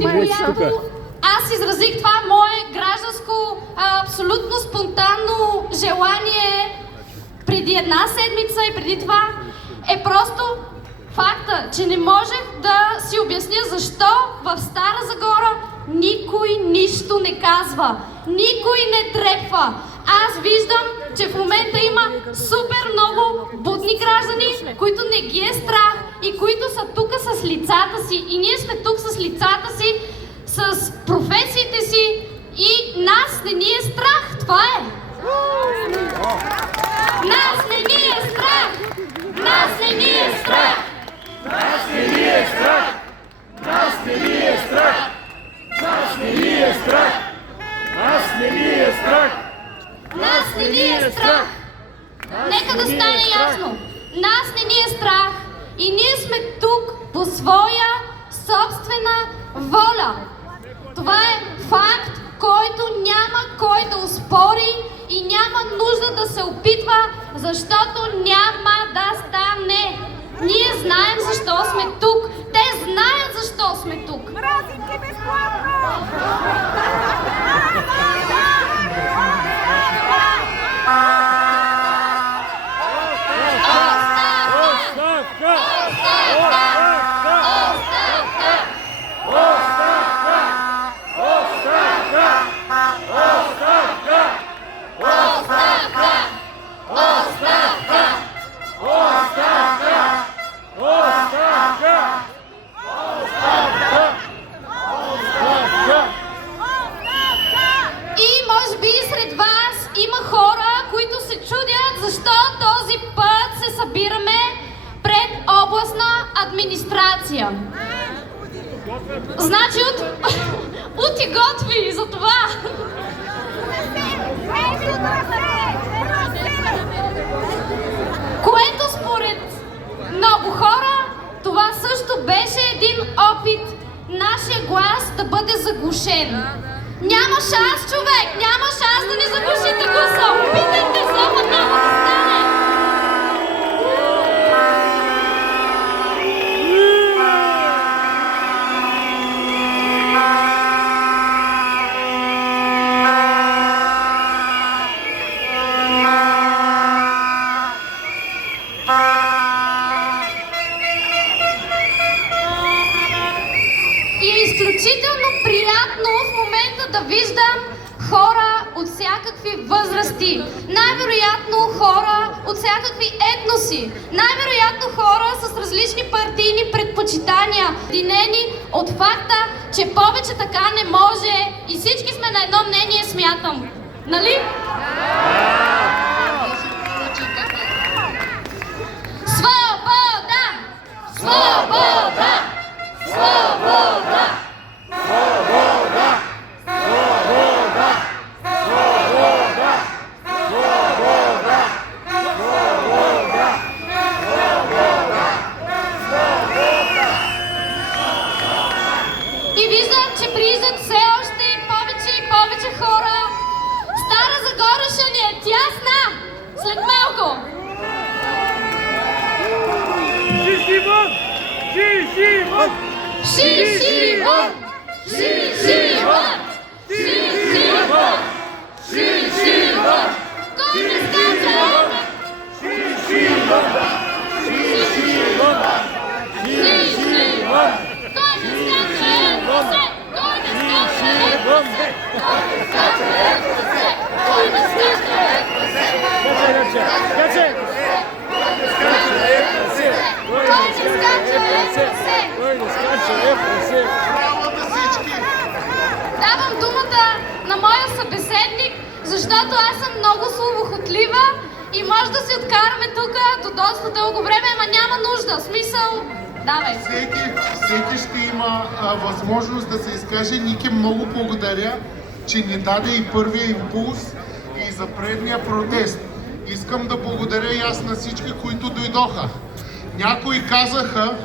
поради която аз изразих това мое гражданско, абсолютно спонтанно желание преди една седмица и преди това, е просто факта, че не можех да си обясня защо в Стара Загора никой нищо не казва, никой не трепва. Аз виждам, че в момента има супер много будни граждани, които не ги е страх и които са тук с лицата си. И ние сме тук с лицата си, с професиите си и нас не ни е страх. Това е. Нас не ни е страх! Нас не ни е страх! Нас не ни е страх! Нас не ни е страх! Нас не ни е страх! Нас не ни е страх! Нас не ни е страх! Нека да стане ясно. Нас не ни е страх и ние сме тук по своя собствена воля. Това е факт, който няма кой да оспори и няма нужда да се опитва, защото няма да стане. Ние знаем защо сме тук. Те знаят защо сме тук. Мразите безплатно! И може би сред вас има хора, които се чудят защо този път се събираме пред областна администрация. Значи Ути готви за това. Което според много хора, това също беше един опит нашия глас да бъде заглушен. Няма шанс, човек! Няма шанс да ни заглушите гласа! Опитайте само няма да стане! И е изключително приятно в момента да виждам хора от всякакви възрасти. Най-вероятно хора от всякакви етноси. Най-вероятно хора с различни партийни предпочитания. Единени от факта, че повече така не може и всички сме на едно мнение, смятам. Нали? Свобода! Свобода! Свобода! Свобода! Свобода! Свобода! Свобода! Свобода! И виждам, че прииждат все още повече и повече хора. Стара Загора ще ни е тясна след малко. Шишимон! Шишимон! Шишимон! Шишимон! Шишимон! Шишимон! Кой не скача? Шишимон! Шишимон! Шишимон! Кой не скача? Кой не скача? Кой не скача? Давам думата на моя събеседник, защото аз съм много словохотлива и може да си откараме тук до доста дълго време, ама няма нужда. Смисъл, давай. Всеки ще има възможност да се изкаже. Ники, много благодаря, че ни даде и първия импулс и за предния протест. Искам да благодаря и аз на всички, които дойдоха. Някои казаха,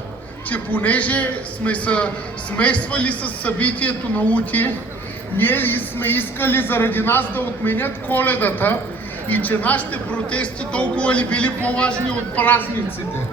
че понеже сме се смесвали с събитието на Ути, ние сме искали заради нас да отменят Коледата и че нашите протести толкова ли били по-важни от празниците.